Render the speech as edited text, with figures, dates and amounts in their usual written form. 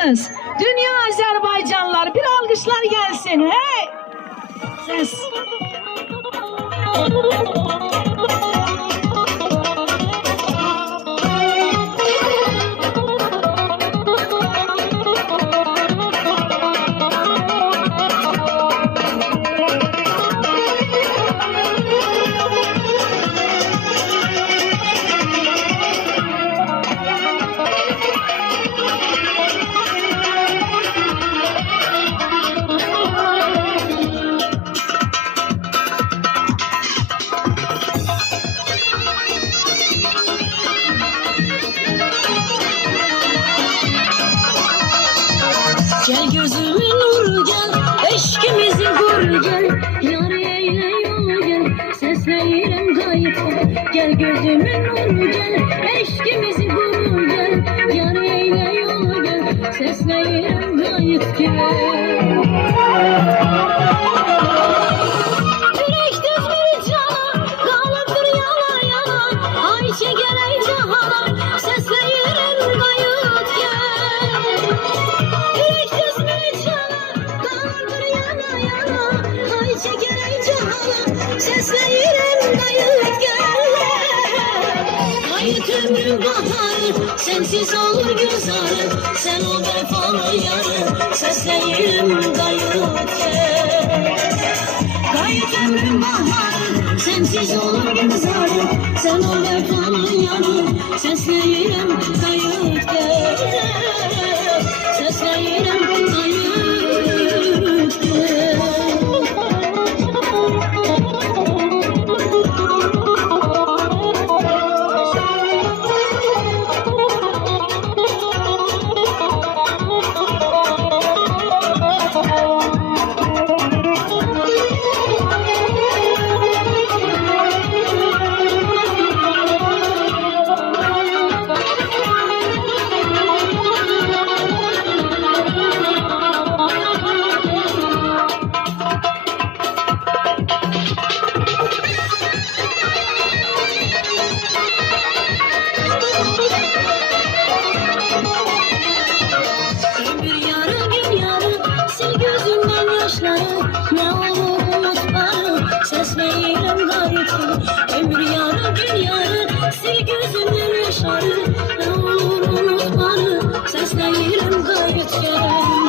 kız. Dünya Azerbaycanlılar bir alkışlar gelsin. Hey! Ses. Gel gözümün nuru gel, eşkimizi gör gel, yar eyle yol gel, sesleyirem gayet gel. Gel gözümün nuru gel, eşkimizi gör gel, yar eyle yol gel, sesleyirem gayet gel. Yürek düz bir cana, kalıptır yana yana, ay çeker ey cahana, sesleyirem gayet gel. Yürek düz bir cana, kalıptır yana yana, ay çeker ey cahana, sesleyirem gayet gel. Gayet ömrüm baharı, sensiz olur güzarı, sen o vefalı yarı, sesleyirem gayet gel. Gayet ömrüm baharı, sensiz olur güzarı, sen o vefalı yarı, sesleyirem gayet gel. Sesleyirem gayet gel. Bir yarı gün yarı, sil gözünden yaşları, ne olur unut bana, sesleyirem gayet gel. Ömür yarı gün yarı, sil gözünden yaşları, ne olur unut bana, sesleyirem gayet gel.